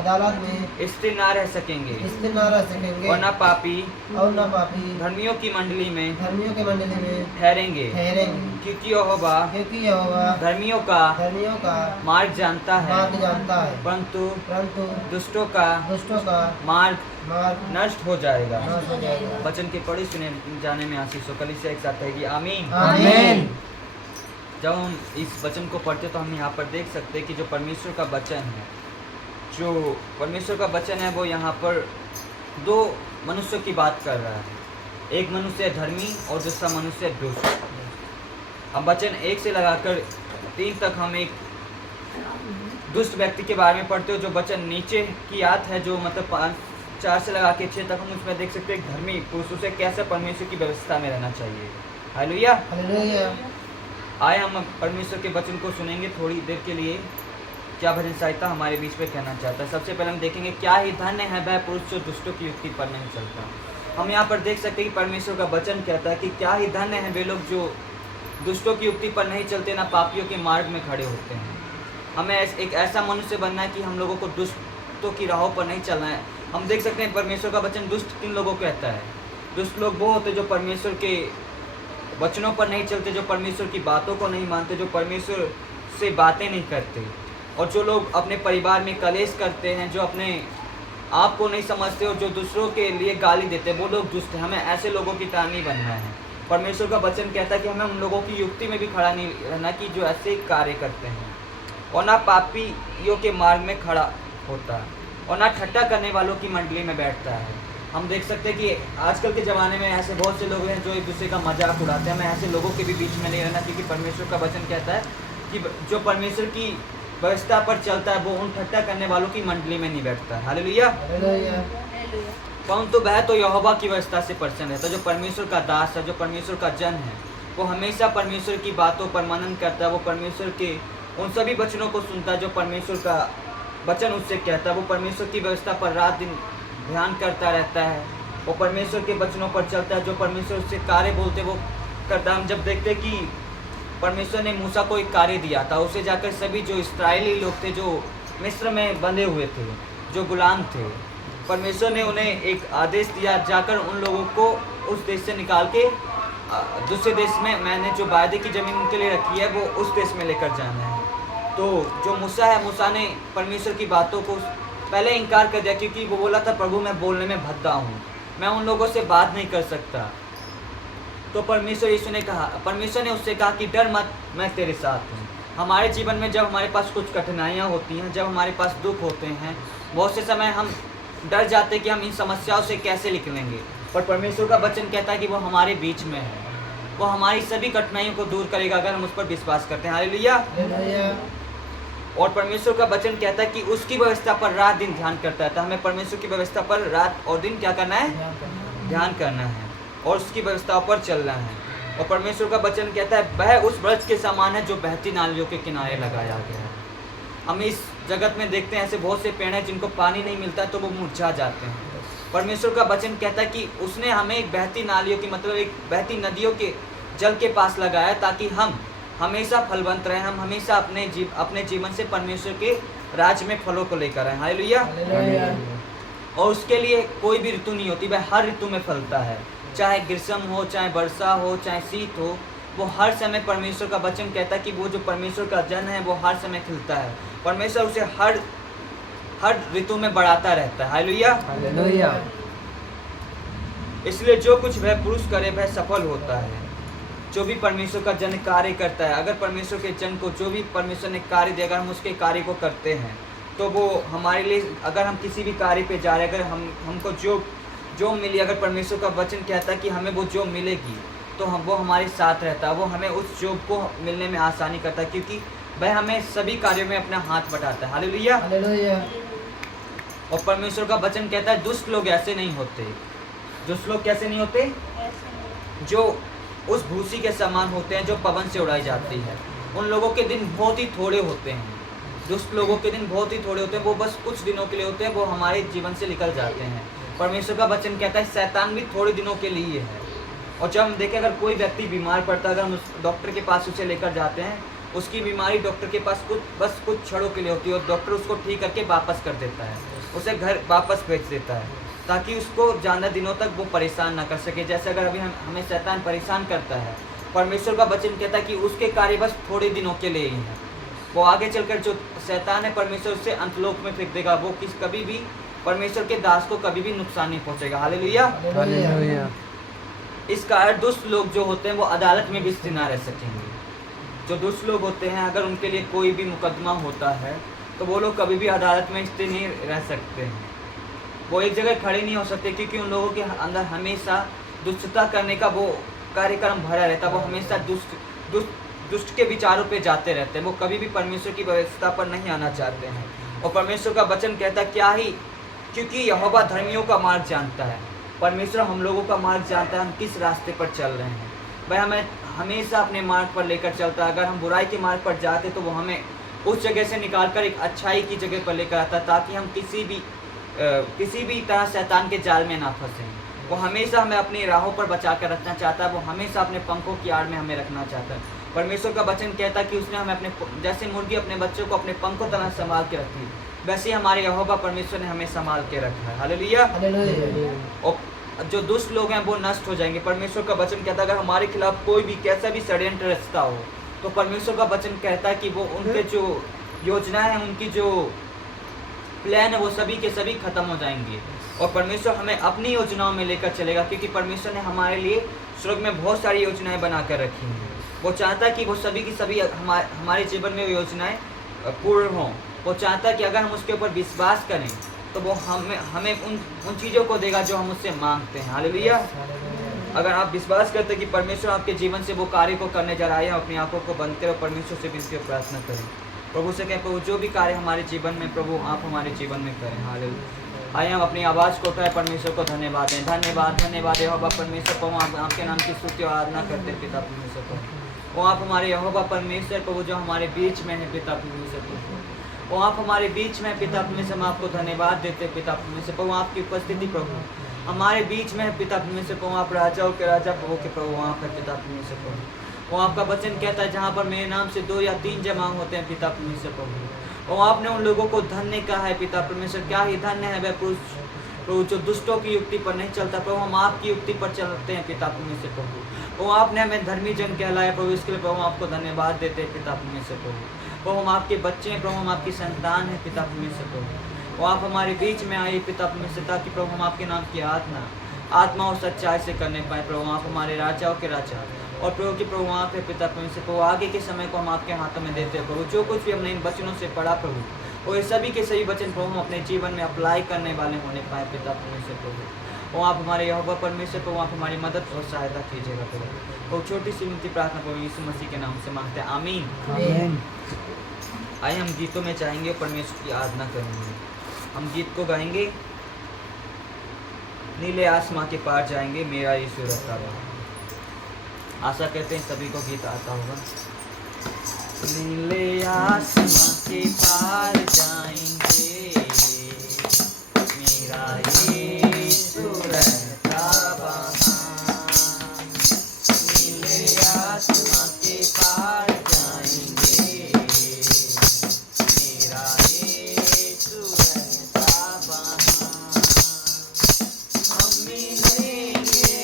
अदालत में स्थिर न रह सकेंगे स्थिर न रह सकेंगे और न पापी धर्मियों की मंडली में ठहरेंगे, क्योंकि यहोवा धर्मियों का मार्ग जानता है, परंतु दुष्टों का मार्ग नष्ट हो जाएगा। वचन के पढ़े सुने जाने में आशीष हो। कलीसिया एक साथ कहेगी आमीन। आमीन। जब हम इस वचन को पढ़ते तो हम यहाँ पर देख सकते हैं कि जो परमेश्वर का वचन है, जो परमेश्वर का वचन है वो यहाँ पर दो मनुष्यों की बात कर रहा है। एक मनुष्य है धर्मी और दूसरा मनुष्य है दुष्ट। अब वचन 1 से लगाकर 3 तक हम एक दुष्ट व्यक्ति के बारे में पढ़ते हो। जो वचन नीचे की याद है, जो मतलब 4 से लगा के 6 तक, हम उसमें देख सकते हैं धर्मी पुरुष उसे कैसे परमेश्वर की व्यवस्था में रहना चाहिए। हालेलुया। आए हम परमेश्वर के वचन को सुनेंगे थोड़ी देर के लिए। क्या भजन सहायता हमारे बीच में कहना चाहता है। सबसे पहले हम देखेंगे क्या ही धन्य है वह पुरुष जो दुष्टों की युक्ति पर नहीं चलता। हम यहाँ पर देख सकते हैं कि परमेश्वर का वचन कहता है कि क्या ही धन्य है वे लोग जो दुष्टों की युक्ति पर नहीं चलते, ना पापियों के मार्ग में खड़े होते हैं। हमें एक ऐसा मनुष्य बनना है कि हम लोगों को दुष्टों की राहों पर नहीं चलना है। हम देख सकते हैं परमेश्वर का वचन दुष्ट किन लोगों को कहता है। दुष्ट लोग वो होते जो परमेश्वर के वचनों पर नहीं चलते, जो परमेश्वर की बातों को नहीं मानते, जो परमेश्वर से बातें नहीं करते, और जो लोग अपने परिवार में कलेश करते हैं, जो अपने आप को नहीं समझते और जो दूसरों के लिए गाली देते हैं, वो लोग दुष्ट हैं। हमें ऐसे लोगों की तरह नहीं बनना है। परमेश्वर का वचन कहता है कि हमें उन लोगों की युक्ति में भी खड़ा नहीं रहना कि जो ऐसे कार्य करते हैं, और ना पापियों के मार्ग में खड़ा होता है, और ना ठट्टा करने वालों की मंडली में बैठता है। हम देख सकते हैं कि आजकल के ज़माने में ऐसे बहुत से लोग हैं जो एक दूसरे का मजाक उड़ाते हैं। हमें ऐसे लोगों के भी बीच में नहीं रहना, क्योंकि परमेश्वर का वचन कहता है कि जो परमेश्वर की व्यवस्था पर चलता है वो उन ठट्टा करने वालों की मंडली में नहीं बैठता है। हालेलुया। परंतु वह तो यहोवा की व्यवस्था से प्रसन्न रहता है। जो परमेश्वर का दास है, जो परमेश्वर का जन है, वो हमेशा परमेश्वर की बातों पर मनन करता है। वो परमेश्वर के उन सभी वचनों को सुनता है जो परमेश्वर का वचन उससे कहता है। वो परमेश्वर की व्यवस्था पर रात दिन ध्यान करता रहता है। वो परमेश्वर के वचनों पर चलता है। जो परमेश्वर उससे कार्य बोलते वो करता है। हम जब देखते कि परमेश्वर ने मूसा को एक कार्य दिया था, उसे जाकर सभी जो इस्राएली लोग थे जो मिस्र में बंधे हुए थे, जो गुलाम थे, परमेश्वर ने उन्हें एक आदेश दिया, जाकर उन लोगों को उस देश से निकाल के दूसरे देश में, मैंने जो वायदे की ज़मीन उनके लिए रखी है वो उस देश में लेकर जाना है। तो जो मूसा है, मूसा ने परमेश्वर की बातों को पहले इनकार कर दिया, क्योंकि वो बोला था प्रभु मैं बोलने में भद्दा हूँ, मैं उन लोगों से बात नहीं कर सकता। तो परमेश्वर ने उससे कहा कि डर मत, मैं तेरे साथ हूँ। हमारे जीवन में जब हमारे पास कुछ कठिनाइयाँ होती हैं, जब हमारे पास दुख होते हैं, बहुत से समय हम डर जाते हैं कि हम इन समस्याओं से कैसे निकलेंगे, पर परमेश्वर का वचन कहता है कि वो हमारे बीच में है। वो हमारी सभी कठिनाइयों को दूर करेगा अगर हम उस पर विश्वास करते हैं। हालेलुया। और परमेश्वर का वचन कहता है कि उसकी व्यवस्था पर रात दिन ध्यान करता है। तो हमें परमेश्वर की व्यवस्था पर रात और दिन क्या करना है? ध्यान करना है और उसकी व्यवस्थाओं पर चलना है। और परमेश्वर का वचन कहता है वह उस वृक्ष के समान है जो बहती नालियों के किनारे लगाया गया है। हम इस जगत में देखते हैं ऐसे बहुत से पेड़ हैं जिनको पानी नहीं मिलता तो वो मुरझा जाते हैं। परमेश्वर का वचन कहता है कि उसने हमें एक बहती नालियों की, मतलब एक बहती नदियों के जल के पास लगाया, ताकि हम हमेशा फलवंत रहें, हम हमेशा अपने जीवन से परमेश्वर के राज में फलों को लेकर आए। हालेलुया। और उसके लिए कोई भी ऋतु नहीं होती, वह हर ऋतु में फलता है, चाहे ग्रीष्म हो, चाहे वर्षा हो, चाहे शीत हो, वो हर समय परमेश्वर का वचन कहता है कि वो जो परमेश्वर का जन है वो हर समय खिलता है। परमेश्वर उसे हर ऋतु में बढ़ाता रहता है। हालेलुया। इसलिए जो कुछ वह पुरुष करे वह सफल होता है। जो भी परमेश्वर का जन कार्य करता है, अगर परमेश्वर के जन को जो भी परमेश्वर ने कार्य दिया, अगर हम उसके कार्य को करते हैं तो वो हमारे लिए, अगर हम किसी भी कार्य पे जा रहे हैं, अगर हमको जो मिली, अगर परमेश्वर का वचन कहता है कि हमें वो जो मिलेगी तो वो हमारे साथ रहता है, वो हमें उस जॉब को मिलने में आसानी करता है, क्योंकि वह हमें सभी कार्यों में अपना हाथ बटाता है। हालेलुया। और परमेश्वर का वचन कहता है दुष्ट लोग ऐसे नहीं होते। दुष्ट लोग कैसे नहीं होते? जो उस भूसी के समान होते हैं जो पवन से उड़ाई जाती है। उन लोगों के दिन बहुत ही थोड़े होते हैं। दुष्ट लोगों के दिन बहुत ही थोड़े होते हैं, वो बस कुछ दिनों के लिए होते हैं, वो हमारे जीवन से निकल जाते हैं। परमेश्वर का वचन कहता है शैतान भी थोड़े दिनों के लिए है। और जब हम देखें अगर कोई व्यक्ति बीमार पड़ता है, अगर हम उस डॉक्टर के पास उसे लेकर जाते हैं उसकी बीमारी डॉक्टर के पास कुछ क्षणों के लिए होती है और डॉक्टर उसको ठीक करके वापस कर देता है, उसे घर वापस भेज देता है, ताकि उसको ज़्यादा दिनों तक वो परेशान ना कर सके। जैसे अगर अभी हमें शैतान परेशान करता है, परमेश्वर का वचन कहता है कि उसके कार्य बस थोड़े दिनों के लिए ही हैं। वो आगे चलकर जो शैतान है परमेश्वर उससे अंतलोक में फेंक देगा। वो कभी भी परमेश्वर के दास को कभी भी नुकसान नहीं पहुंचेगा। हालेलुया। हालेलुया। इस कारण दुष्ट लोग जो होते हैं वो अदालत में भी स्थिर ना रह सकेंगे। जो दुष्ट लोग होते हैं, अगर उनके लिए कोई भी मुकदमा होता है तो वो लोग कभी भी अदालत में स्थिर नहीं रह सकते हैं। वो एक जगह खड़े नहीं हो सकते, क्योंकि उन लोगों के अंदर हमेशा दुष्टता करने का वो कार्यक्रम भरा रहता है। वो हमेशा दुष्ट के विचारों पे जाते रहते हैं। वो कभी भी परमेश्वर की व्यवस्था पर नहीं आना चाहते हैं। और परमेश्वर का वचन कहता है क्या ही, क्योंकि यहोवा धर्मियों का मार्ग जानता है। परमेश्वर हम लोगों का मार्ग जानता है, हम किस रास्ते पर चल रहे हैं। वह हमें हमेशा अपने मार्ग पर लेकर चलता है। अगर हम बुराई के मार्ग पर जाते तो वो हमें उस जगह से निकाल कर एक अच्छाई की जगह पर लेकर आता है, ताकि हम किसी भी तरह शैतान के जाल में ना फंसें। वो हमेशा हमें अपनी राहों पर बचा कर रखना चाहता है। वो हमेशा अपने पंखों की आड़ में हमें रखना चाहता है। परमेश्वर का वचन कहता है कि उसने हमें जैसे मुर्गी अपने बच्चों को अपने पंखों तरह संभाल के रखती है, वैसे हमारे यहोवा परमेश्वर ने हमें संभाल के रखा है। हालेलुया। और जो दुष्ट लोग हैं वो नष्ट हो जाएंगे। परमेश्वर का वचन कहता है अगर हमारे खिलाफ कोई भी कैसा भी षड्यंत्र रचता हो तो परमेश्वर का वचन कहता है कि वो उनके जो योजनाएं हैं, उनकी जो प्लान है, वो सभी के सभी खत्म हो जाएंगे। और परमेश्वर हमें अपनी योजनाओं में लेकर चलेगा, क्योंकि परमेश्वर ने हमारे लिए स्वर्ग में बहुत सारी योजनाएं बना कर रखी हैं। वो चाहता है कि वो सभी की सभी हमारे जीवन में वो योजनाएं पूर्ण हों। वो चाहता है कि अगर हम उसके ऊपर विश्वास करें तो वो हमें उन चीज़ों को देगा जो हम उससे मांगते हैं। हालेलुया। अगर आप विश्वास करते हैं कि परमेश्वर आपके जीवन से वो कार्य को करने जा रहा है, अपनी आंखों को बंद करें और परमेश्वर से विनती और प्रार्थना करें। प्रभु से कहें, प्रभु जो भी कार्य हमारे जीवन में, प्रभु आप हमारे जीवन में करें। हालेलुया। आइए हम अपनी आवाज़ को उठाएं, परमेश्वर को धन्यवाद दें। धन्यवाद यहोवा परमेश्वर। प्रभु आपके नाम की स्तुति और आराधना करते हैं पिता परमेश्वर को। वो आप हमारे यहोवा परमेश्वर प्रभु जो हमारे बीच में है पिता परमेश्वर प्रभु, वो आप हमारे बीच में पिता परमेश्वर, हम आपको धन्यवाद देते हैं पिता परमेश्वर। प्रभु आपकी उपस्थिति प्रभु हमारे बीच में है पिता परमेश्वर। प्रभु आप राजाओं के राजा प्रभु के प्रभु वहाँ पर पिता परमेश्वर प्रभु। वो आपका वचन कहता है जहाँ पर मेरे नाम से 2 या 3 जमा होते हैं पिता परमेश्वर प्रभु। और आपने उन लोगों को धन्य कहा है पिता परमेश्वर। क्या ही धन्य है वह पुरुष प्रभु जो दुष्टों की युक्ति पर नहीं चलता। प्रभु हम आपकी युक्ति पर चलते हैं पिता परमेश्वर प्रभु। वो आपने हमें धर्मी जन कहलाया प्रभु, इसके लिए प्रभु आपको धन्यवाद देते हैं पिता परमेश्वर प्रभु। वो हम आपके बच्चे हैं प्रभु, हम आपकी संतान हैं पिता परमेश्वर प्रभु। वो आप हमारे बीच में आए पिता परमेश्वर, ताकि प्रभु हम आपके नाम की आत्मा और सच्चाई से करने पाए। प्रभु आप हमारे राजाओं के राजा और प्रभु की प्रभु आप है पिता परमेश्वर प्रभु। आगे के समय को हम आपके हाथों में देते हैं प्रभु। जो कुछ भी हमने इन वचनों से पढ़ा प्रभु, और ये सभी के सभी वचन प्रभु हम अपने जीवन में अप्लाई करने वाले होने पाए पिता परमेश्वर प्रभु। और आप हमारे यहोवा परमेश्वर प्रभु, आप हमारी मदद और सहायता कीजिएगा प्रभु। और छोटी सी विनती प्रार्थना प्रभु यीशु मसीह के नाम से मांगते हैं, आमीन। आइए हम गीतों में चाहेंगे परमेश्वर की आराधना करेंगे। हम गीत को गाएंगे, नीले आसमां के पार जाएंगे मेरा यीशु रहता हुआ। आशा करते हैं सभी को गीत आता होगा। नीले आसमां के पार जाएंगे मेरा यीशु रहता वहाँ। नीले आसमां के पार जाएंगे मेरा यीशु रहता वहाँ। हम मिलेंगे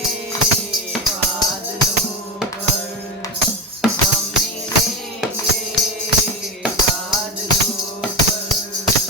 बादलों पर, हम मिलेंगे बादलों पर।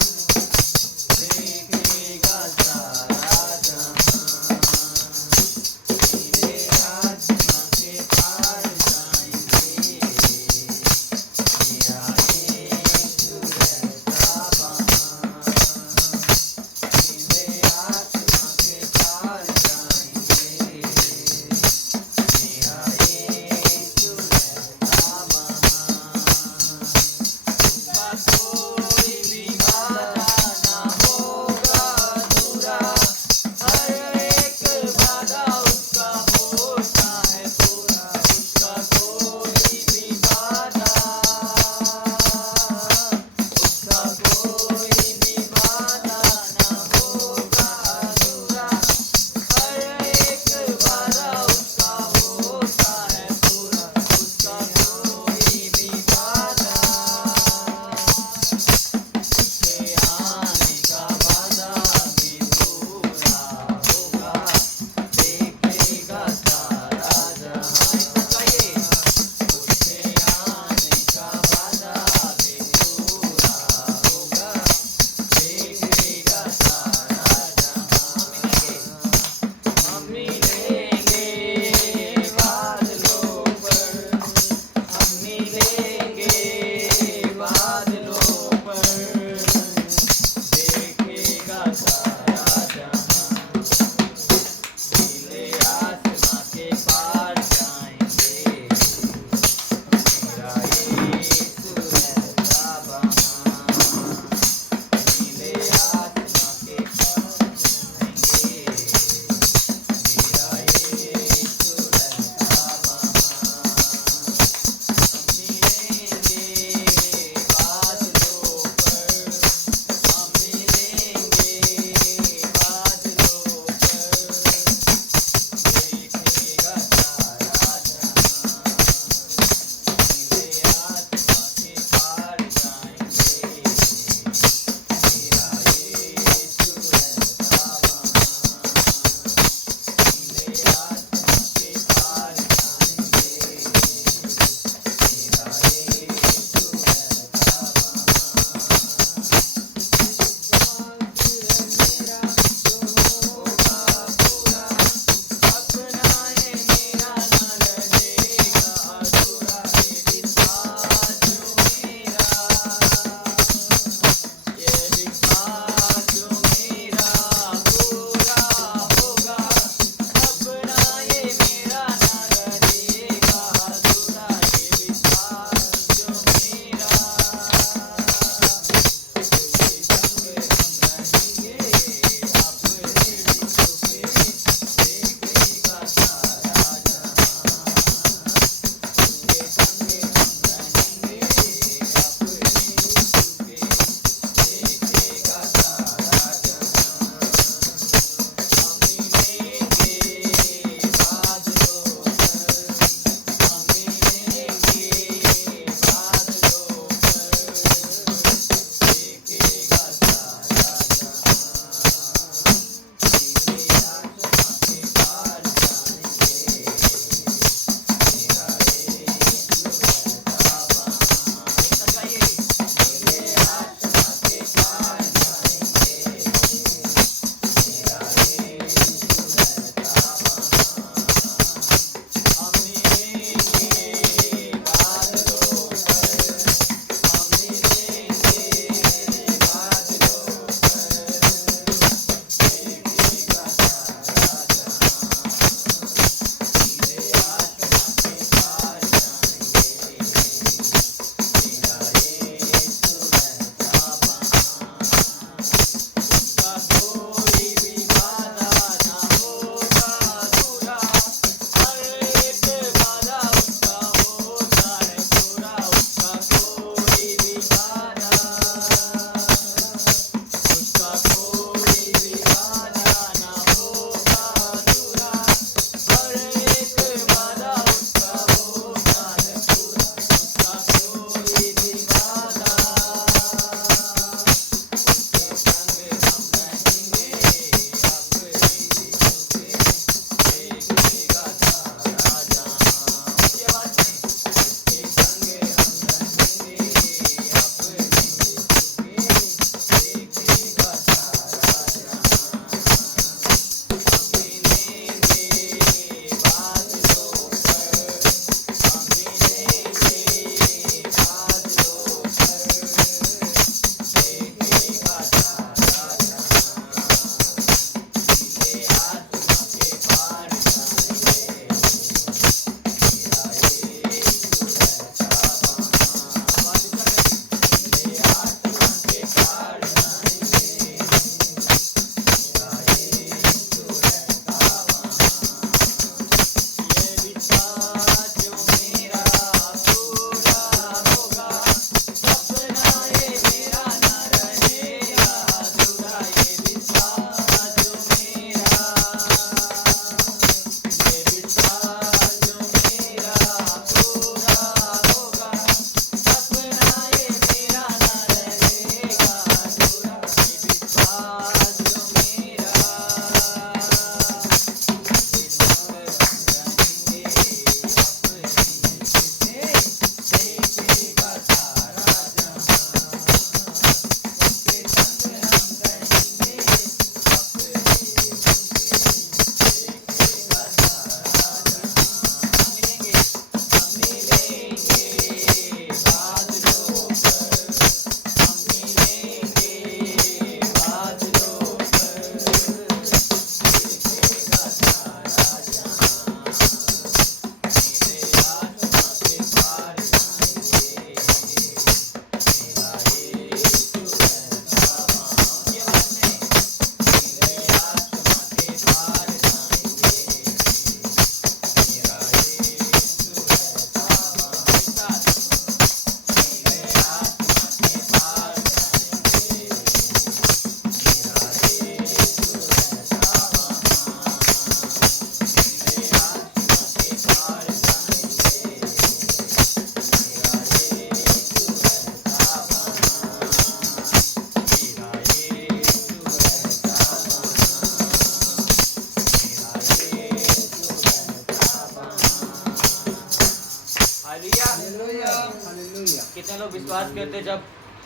विश्वास करते हैं जब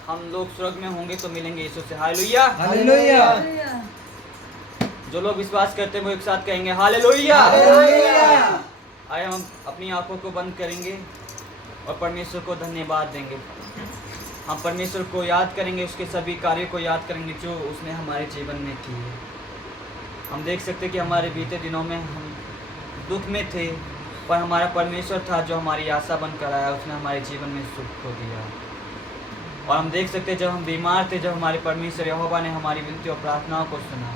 हम लोग स्वर्ग में होंगे तो मिलेंगे यीशु से। हालेलुया। हालेलुया। जो लोग विश्वास करते हैं वो एक साथ कहेंगे हालेलुया। हालेलुया। आइए हम अपनी आंखों को बंद करेंगे और परमेश्वर को धन्यवाद देंगे। हम परमेश्वर को याद करेंगे, उसके सभी कार्यों को याद करेंगे जो उसने हमारे जीवन में किए। हम देख सकते हैं कि हमारे बीते दिनों में हम दुख में थे, पर हमारा परमेश्वर था जो हमारी आशा बनकर आया, उसने हमारे जीवन में सुख को दिया। और हम देख सकते हैं जब हम बीमार थे, जब हमारे परमेश्वर यहोवा ने हमारी विनती और प्रार्थनाओं को सुना,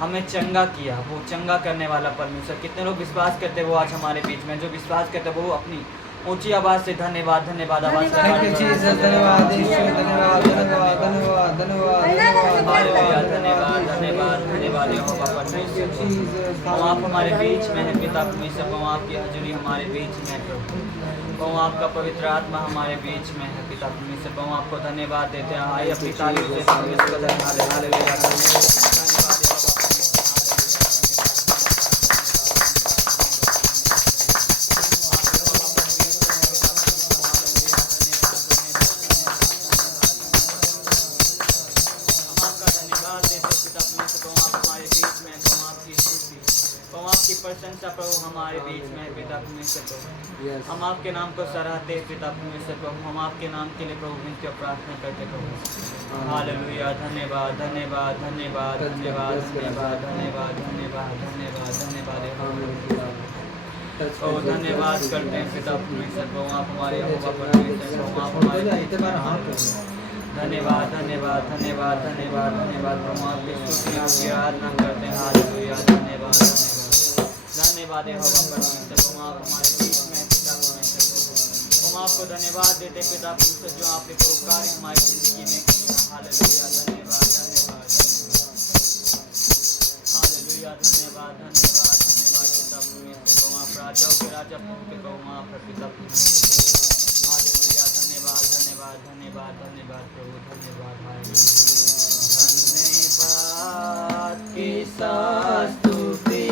हमें चंगा किया। वो चंगा करने वाला परमेश्वर, कितने लोग विश्वास करते हैं वो आज हमारे बीच में, जो विश्वास करते हैं वो अपनी ऊंची आवाज से धन्यवाद धन्यवाद आवाज से थैंक यू जीसस। धन्यवाद यीशु। धन्यवाद धन्यवाद धन्यवाद धन्यवाद हालेलुया। धन्यवाद धन्यवाद धन्यवाद धन्यवाद यहोवा परमेश्वर को। हम आप हमारे बीच में है पिता परमेश्वर, हम आपकी हजूरी हमारे बीच में है प्रभु। हम आपका पवित्र आत्मा हमारे बीच में है पिता परमेश्वर, हम आपको धन्यवाद देते हैं। आइए अपनी तालियों से परमेश्वर को धन्यवाद दें। हालेलुया। धन्यवाद यहोवा। प्रशंसा प्रभु हमारे बीच में है पिता परमेश्वर प्रभु। हम आपके नाम को सराहते हैं पिता परमेश्वर प्रभु। हम आपके नाम के लिए प्रभु विनती और प्रार्थना करते प्रभु। हालेलुया। धन्यवाद धन्यवाद धन्यवाद धन्यवाद धन्यवाद धन्यवाद धन्यवाद धन्यवाद धन्यवाद। ओ धन्यवाद करते हैं पिता परमेश्वर प्रभु, आप हमारे यहोवा परमेश्वर प्रभु, आप हमारे धन्यवाद धन्यवाद धन्यवाद धन्यवाद धन्यवाद प्रभु। आपकी स्तुति आपकी आराधना करते हैं। हालेलुया। धन्यवाद धन्यवाद यहोवा परमेश्वर प्रभु, आप हमारे बीच में पिता परमेश्वर। हम आपको धन्यवाद देते हैं पिता परमेश्वर, जो आपने प्रभु कार्य हमारी जिंदगी में किया। हालेलुया। धन्यवाद धन्यवाद हालेलुया। धन्यवाद धन्यवाद धन्यवाद पिता परमेश्वर प्रभु, आप राजाओं के राजा प्रभु के प्रभु आप पिता परमेश्वर। हालेलुया। धन्यवाद धन्यवाद धन्यवाद धन्यवाद प्रभु। धन्यवाद हालेलुया। धन्यवाद के साथ स्तुति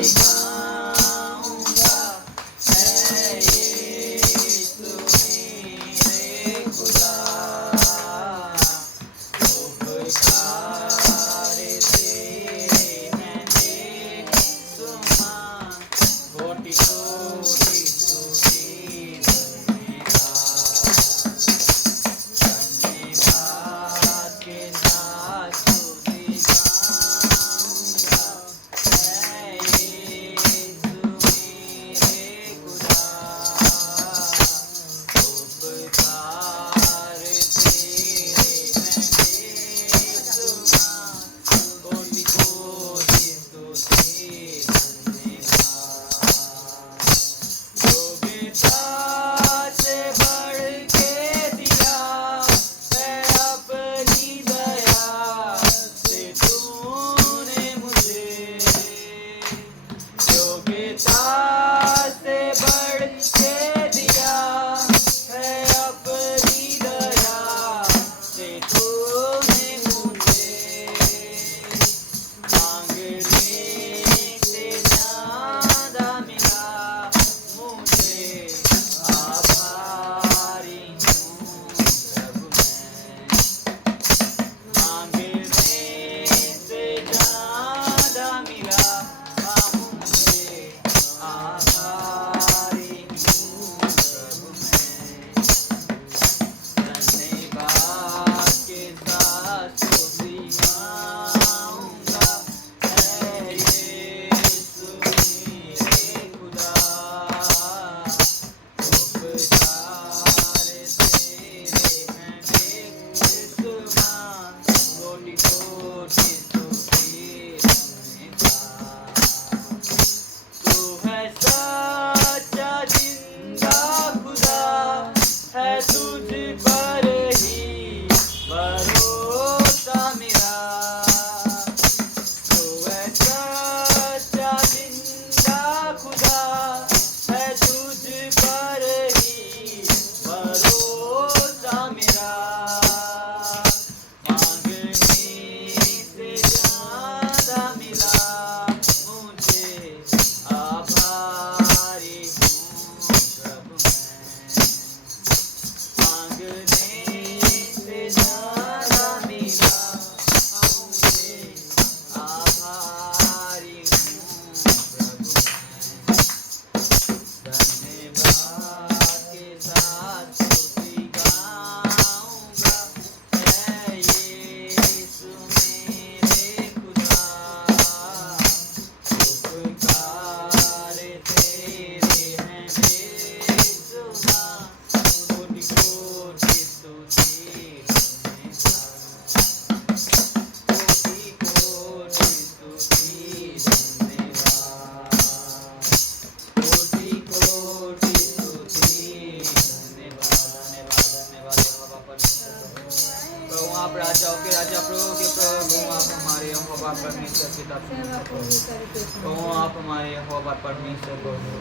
परमेश्वर पिता परमेश्वर, प्रभु आप हमारे यहोवा परमेश्वर प्रभु,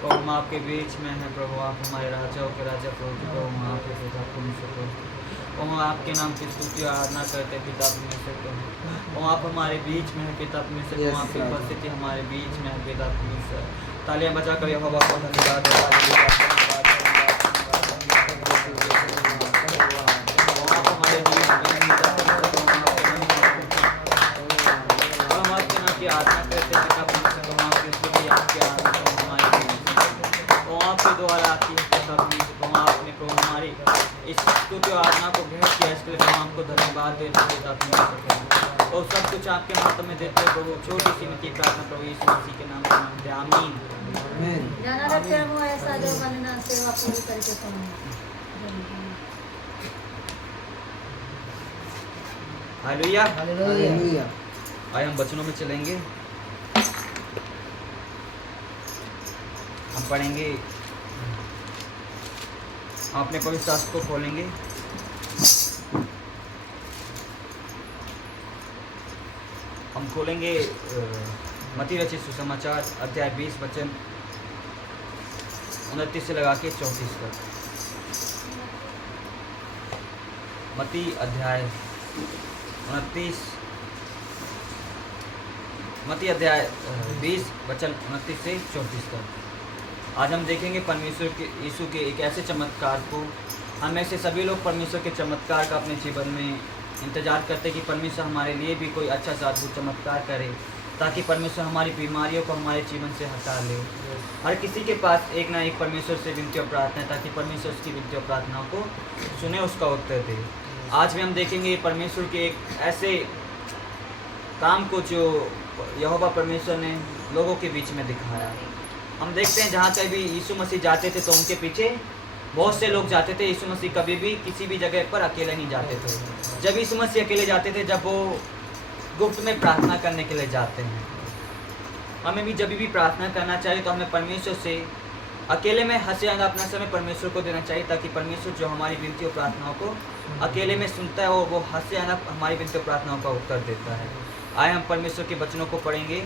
प्रभु हम आपके बीच में हैं प्रभु, आप हमारे राजाओं के राजा प्रभु, प्रभु हम आपके पिता परमेश्वर प्रभु, हम आपके नाम की स्तुति और आराधना करते हैं पिता परमेश्वर प्रभु, हम आप हमारे बीच में है पिता परमेश्वर, हम आपकी उपस्थिति हमारे बीच में है पिता परमेश्वर। तालियां बजा कर यहोवा को धन्यवाद और सब कुछ आपके हाथों में देते हैं प्रभु। छोटी सी मिट्टी प्रार्थना प्रभु यीशु मसीह के नाम से मांगते हैं, आमीन। जाना रखते हैं वो ऐसा जो बनना सेवा पूरी करके हालेलुया। हालेलुया। आइए हम वचनों में चलेंगे, हम पढ़ेंगे, हम अपने पवित्र शास्त्र को खोलेंगे। हम खोलेंगे मत्ती रचित सुसमाचार अध्याय 20 वचन 29 से लगा के 34 तक। मत्ती अध्याय 20 वचन 29 से 34 तक। आज हम देखेंगे परमेश्वर के यीशु के एक ऐसे चमत्कार को। हम में से सभी लोग परमेश्वर के चमत्कार का अपने जीवन में इंतजार करते कि परमेश्वर हमारे लिए भी कोई अच्छा सा अद्भुत चमत्कार करे, ताकि परमेश्वर हमारी बीमारियों को हमारे जीवन से हटा ले। हर किसी के पास एक ना एक परमेश्वर से विनती और प्रार्थना है, ताकि परमेश्वर उसकी विनती और प्रार्थनाओं को सुने, उसका उत्तर दे। आज भी हम देखेंगे परमेश्वर के एक ऐसे काम को जो यहोवा परमेश्वर ने लोगों के बीच में दिखाया। हम देखते हैं जहाँ कहीं भी यीशु मसीह जाते थे तो उनके पीछे बहुत से लोग जाते थे। यीशु मसीह कभी भी किसी भी जगह पर अकेले नहीं जाते थे। जब यीशु मसीह अकेले जाते थे, जब वो गुप्त में प्रार्थना करने के लिए जाते हैं। हमें भी जब भी प्रार्थना करना चाहिए तो हमें परमेश्वर से अकेले में हंसे आना अपना समय परमेश्वर को देना चाहिए, ताकि परमेश्वर जो हमारी विनती और प्रार्थनाओं को अकेले में सुनता है वो हंसे आना हमारी विनती और प्रार्थनाओं का उत्तर देता है। आए हम परमेश्वर के वचनों को पढ़ेंगे।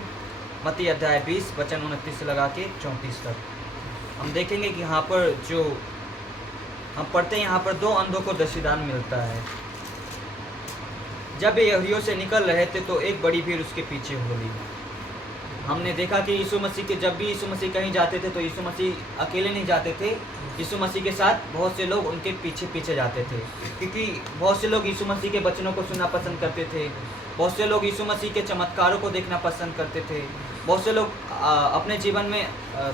मत्ती अध्याय 20 वचन 29 से लगा के 34 तक। हम देखेंगे कि यहाँ पर जो हम पढ़ते हैं, यहाँ पर 2 अंधों को दृष्टिदान मिलता है। जब ये यरीहो से निकल रहे थे तो एक बड़ी भीड़ उसके पीछे हो ली। हमने देखा कि यीशु मसीह के जब भी यीशु मसीह कहीं जाते थे तो यीशु मसीह अकेले नहीं जाते थे, यीशु मसीह के साथ बहुत से लोग उनके पीछे पीछे जाते थे, क्योंकि बहुत से लोग यीशु मसीह के वचनों को सुनना पसंद करते थे। बहुत से लोग यीशु मसीह के चमत्कारों को देखना पसंद करते थे। बहुत से लोग अपने जीवन में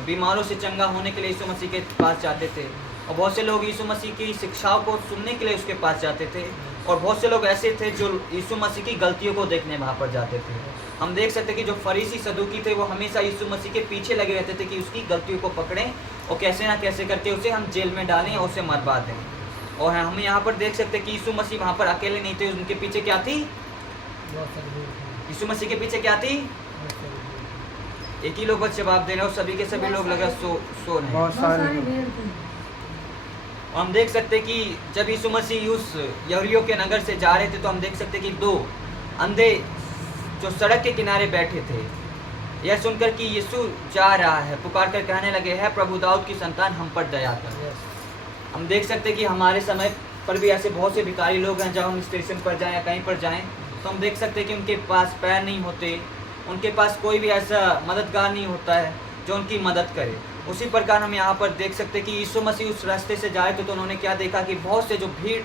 बीमारों से चंगा होने के लिए यीशु मसीह के पास जाते थे, और बहुत से लोग यीशु मसीह की शिक्षाओं को सुनने के लिए उसके पास जाते थे। और बहुत से लोग ऐसे थे जो यीशु मसीह की गलतियों को देखने वहाँ पर जाते थे। हम देख सकते कि जो फरीसी सदूकी थे वो हमेशा यीशु मसीह के पीछे लगे रहते थे कि उसकी गलतियों को पकड़ें और कैसे ना कैसे करके उसे हम जेल में डालें और उसे मरवा दें। और हम यहाँ पर देख सकते कि यीशु मसीह वहाँ पर अकेले नहीं थे, उनके पीछे क्या थी? यीशु मसीह के पीछे क्या थी? एक ही लोग बस जवाब दे रहे हो, सभी के सभी लोग लगा सो रहे। और हम देख सकते कि जब यीशु मसीह उस यरीहो के नगर से जा रहे थे तो हम देख सकते कि 2 अंधे जो सड़क के किनारे बैठे थे, यह सुनकर कि यीशु जा रहा है, पुकार कर कहने लगे, है प्रभु दाऊद की संतान हम पर दया कर। हम देख सकते कि हमारे समय पर भी ऐसे बहुत से भिखारी लोग हैं, जब हम स्टेशन पर जाएं या कहीं पर जाएं तो हम देख सकते कि उनके पास पैर नहीं होते, उनके पास कोई भी ऐसा मददगार नहीं होता है जो उनकी मदद करे। उसी प्रकार हम यहाँ पर देख सकते कि यीशु मसीह उस रास्ते से जा रहे थे तो उन्होंने क्या देखा कि बहुत से जो भीड़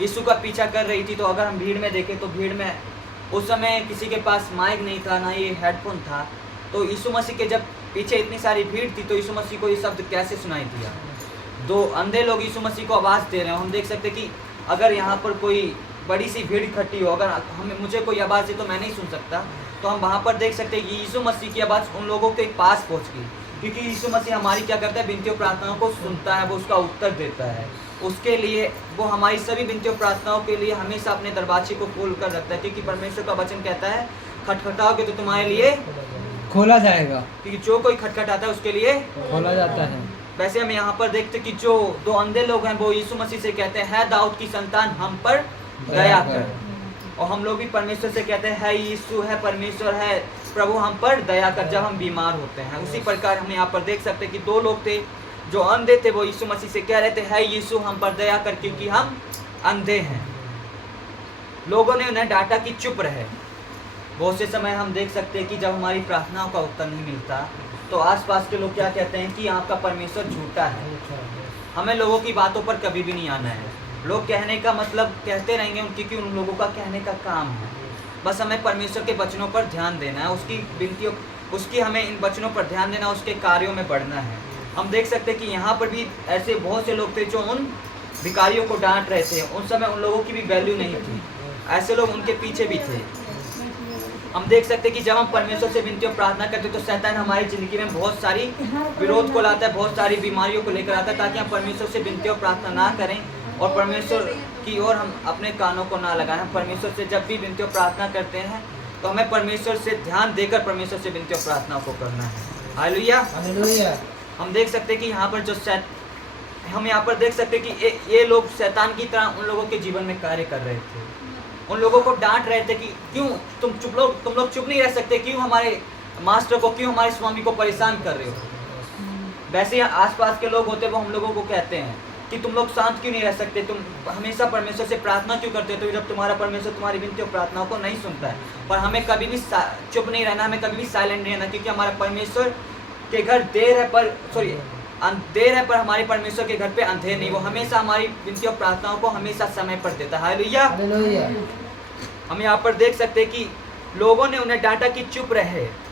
यीशु का पीछा कर रही थी। तो अगर हम भीड़ में देखें तो भीड़ में उस समय किसी के पास माइक नहीं था, ना ये हेडफोन था। तो यीशु मसीह के जब पीछे इतनी सारी भीड़ थी तो यीशु मसीह को ये शब्द कैसे सुनाई दिया? 2 अंधे लोग यीशु मसीह को आवाज़ दे रहे हैं। हम देख सकते कि अगर यहाँ पर कोई बड़ी सी भीड़ इकट्ठी हो, अगर मुझे कोई आवाज़ दी तो मैं नहीं सुन सकता, तो हम वहाँ पर देख सकते हैं कि यीशु मसीह की आवाज़ उन लोगों के पास पहुँच गई, क्योंकि यीशु मसीह हमारी क्या करता है? विनती और प्रार्थनाओं को सुनता है, वो उसका उत्तर देता है। उसके लिए वो हमारी सभी विनती और प्रार्थनाओं के लिए हमेशा अपने दरवाजे को खोल कर रखता है, क्योंकि परमेश्वर का वचन कहता है खटखटाओगे तो तुम्हारे लिए खोला जाएगा, क्योंकि जो कोई खटखटाता है उसके लिए खोला जाता है। वैसे हम यहाँ पर देखते कि जो 2 अंधे लोग हैं वो यीशु मसीह से कहते हैं, है दाऊद की संतान हम पर दया कर। और हम लोग भी परमेश्वर से कहते हैं, है यीशु, है परमेश्वर, है प्रभु हम पर दया कर, जब हम बीमार होते हैं। उसी प्रकार हम यहाँ पर देख सकते हैं कि 2 लोग थे जो अंधे थे, वो यीशु मसीह से कह रहे थे, है यीशु हम पर दया कर, क्योंकि हम अंधे हैं। लोगों ने उन्हें डांटा कि चुप रहे। बहुत से समय हम देख सकते हैं कि जब हमारी प्रार्थनाओं का उत्तर नहीं मिलता तो आसपास के लोग क्या कहते हैं कि आपका परमेश्वर झूठा है। हमें लोगों की बातों पर कभी भी नहीं आना है। लोग कहने का मतलब कहते रहेंगे, क्योंकि उन लोगों का कहने का काम है। बस हमें परमेश्वर के वचनों पर ध्यान देना है, उसकी विनतियों, उसकी हमें इन वचनों पर ध्यान देना, उसके कार्यों में बढ़ना है। हम देख सकते हैं कि यहाँ पर भी ऐसे बहुत से लोग थे जो उन भिखारियों को डांट रहे थे। उन समय उन लोगों की भी वैल्यू नहीं थी, ऐसे लोग उनके पीछे भी थे। हम देख सकते हैं कि जब हम परमेश्वर से विनती और प्रार्थना करते हैं तो शैतान हमारी ज़िंदगी में बहुत सारी विरोध को लाता है, बहुत सारी बीमारियों को लेकर आता है, ताकि हम परमेश्वर से विनती और प्रार्थना ना करें और परमेश्वर की ओर हम अपने कानों को ना लगाएं। हम परमेश्वर से जब भी विनती और प्रार्थना करते हैं तो हमें परमेश्वर से ध्यान देकर परमेश्वर से विनती और प्रार्थना को करना है। हालेलुया। हालेलुया। हम देख सकते हैं कि यहाँ पर हम यहाँ पर देख सकते हैं कि ये लोग शैतान की तरह उन लोगों के जीवन में कार्य कर रहे थे। उन लोगों को डांट रहे थे कि क्यों तुम लोग चुप नहीं रह सकते, क्यों हमारे मास्टर को, क्यों हमारे स्वामी को परेशान कर रहे हो। वैसे ही आसपास के लोग होते वो हम लोगों को कहते हैं कि तुम लोग शांत क्यों नहीं रह सकते, तुम हमेशा परमेश्वर से प्रार्थना क्यों करते हो, तो जब तुम्हारा परमेश्वर तुम्हारी विनती और प्रार्थनाओं को नहीं सुनता है। पर हमें कभी भी चुप नहीं रहना, हमें कभी भी साइलेंट नहीं रहना, क्योंकि हमारा परमेश्वर के घर देर है पर हमारे परमेश्वर के घर पे अंधेर नहीं। वो हमेशा हमारी विनती और प्रार्थनाओं को हमेशा समय पर देता है। हालेलुया। हालेलुया। हम यहाँ पर देख सकते हैं कि लोगों ने उन्हें डांटा कि चुप रहे,